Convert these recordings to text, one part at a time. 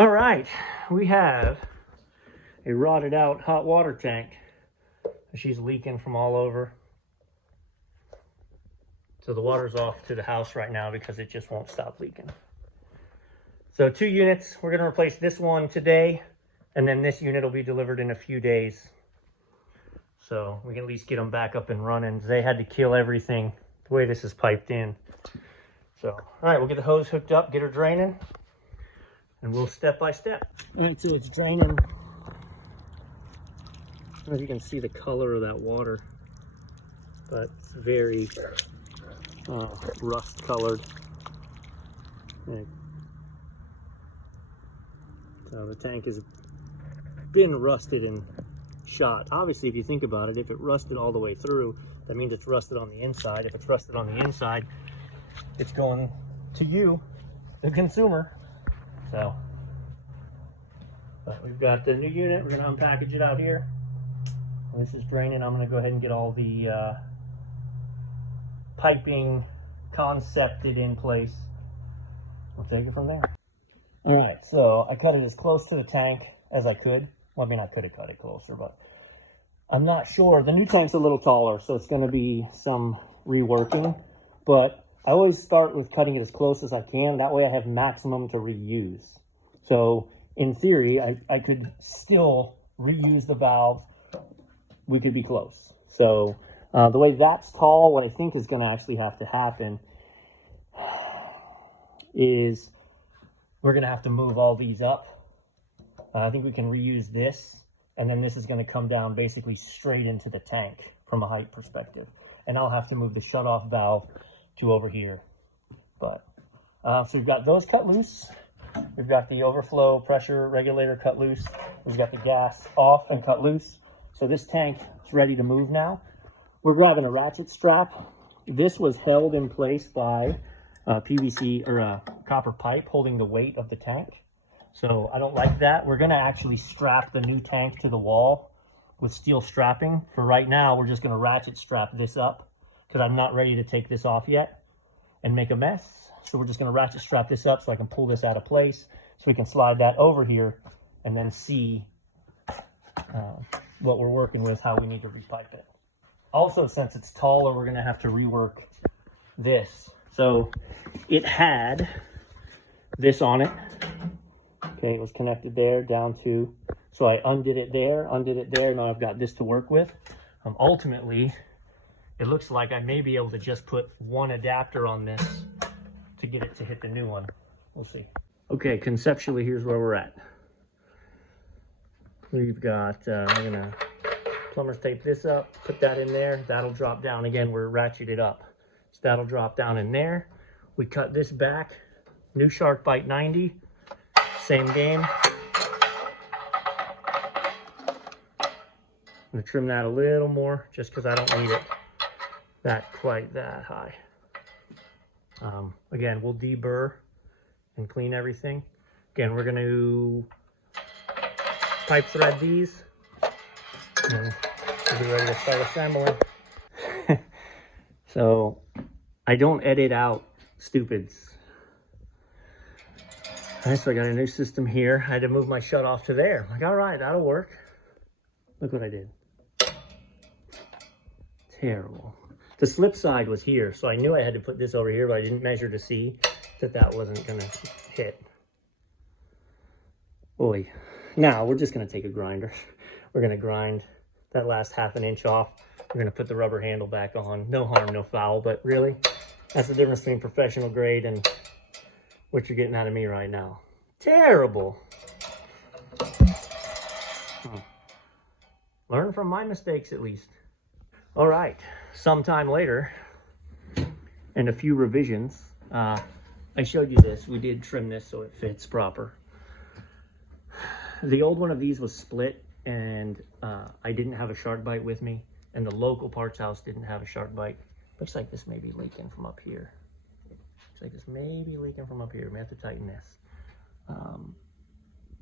All right, we have a rotted out hot water tank. She's leaking from all over. So the water's off to the house right now because it just won't stop leaking. So 2 units, we're gonna replace this one today, and then this unit will be delivered in a few days. So we can at least get them back up and running. They had to kill everything the way this is piped in. So, all right, we'll get the hose hooked up, get her draining, and we'll step by step. All right, so it's draining. I don't know if you can see the color of that water, but it's very rust colored. So the tank has been rusted and shot. Obviously, if you think about it, if it rusted all the way through, that means it's rusted on the inside. If it's rusted on the inside, it's going to you, the consumer. So, but we've got the new unit. We're going to unpackage it out here. This is draining. I'm going to go ahead and get all the piping concepted in place. We'll take it from there. All right, so I cut it as close to the tank as I could. Well, I mean, I could have cut it closer, but I'm not sure. The new tank's a little taller, so it's going to be some reworking. But I always start with cutting it as close as I can. That way I have maximum to reuse. So in theory, I could still reuse the valve. We could be close. So the way that's tall, what I think is going to actually have to happen is we're going to have to move all these up. I think we can reuse this, and then this is going to come down basically straight into the tank from a height perspective. And I'll have to move the shutoff valve to over here. But so we've got those cut loose. We've got the overflow pressure regulator cut loose. We've got the gas off and cut loose. So this tank is ready to move now. We're grabbing a ratchet strap. This was held in place by PVC or a copper pipe holding the weight of the tank. So I don't like that. We're going to actually strap the new tank to the wall with steel strapping. For right now, we're just going to ratchet strap this up because I'm not ready to take this off yet and make a mess. So we're just going to ratchet strap this up so I can pull this out of place so we can slide that over here and then see what we're working with, how we need to repipe it. Also, since it's taller, we're going to have to rework this. So it had this on it. Okay, it was connected there down to, so I undid it there, now I've got this to work with. Ultimately, it looks like I may be able to just put one adapter on this to get it to hit the new one. We'll see. Okay, conceptually, here's where we're at. We've got, I'm gonna plumber's tape this up, put that in there, that'll drop down. Again, we're ratcheted up. So that'll drop down in there. We cut this back, new Shark Bite 90, same game. I'm gonna trim that a little more just because I don't need it quite that high. Again, we'll deburr and clean everything. Again, we're gonna pipe thread these and we'll be ready to start assembling. So I don't edit out stupids. All right, so I got a new system here. I had to move my shut off to there. I'm like, all right, that'll work. Look what I did. Terrible. The slip side was here, so I knew I had to put this over here, but I didn't measure to see that that wasn't gonna hit. Boy. Now we're just gonna take a grinder. We're gonna grind that last ½ an inch off. We're gonna put the rubber handle back on. No harm, no foul, but really, that's the difference between professional grade and what you're getting out of me right now. Terrible. Learn from my mistakes at least. All right, sometime later, and a few revisions, I showed you this. We did trim this so it fits proper. The old one of these was split, and I didn't have a shark bite with me, and the local parts house didn't have a shark bite. Looks like this may be leaking from up here. Looks like this may be leaking from up here. We may have to tighten this.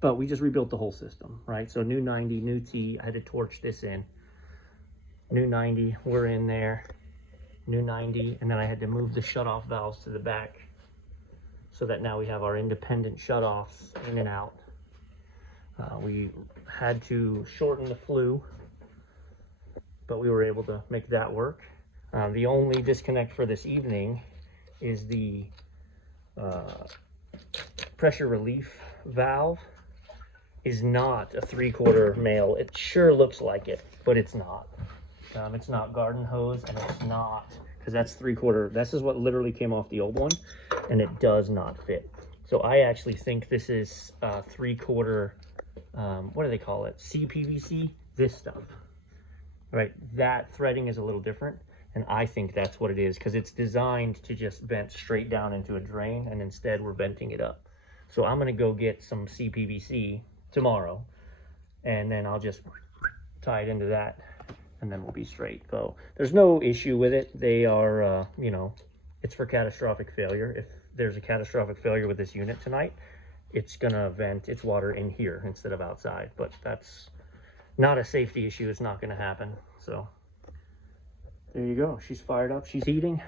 But we just rebuilt the whole system, right? So new 90, new T. I had to torch this in. New 90, we're in there. New 90, and then I had to move the shutoff valves to the back so that now we have our independent shutoffs in and out. We had to shorten the flue, but we were able to make that work. The only disconnect for this evening is the pressure relief valve is not a 3/4 male. It sure looks like it, but it's not. It's not garden hose, and it's not, because that's 3/4. This is what literally came off the old one, and it does not fit. So I actually think this is 3/4, what do they call it? CPVC, this stuff, right? That threading is a little different, and I think that's what it is, because it's designed to just vent straight down into a drain, and instead we're venting it up. So I'm gonna go get some CPVC tomorrow, and then I'll just tie it into that, and then we'll be straight. So there's no issue with it. They are, you know, it's for catastrophic failure. If there's a catastrophic failure with this unit tonight, it's gonna vent its water in here instead of outside, but that's not a safety issue. It's not gonna happen. So there you go. She's fired up, she's heating.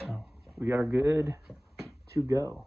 So we are good to go.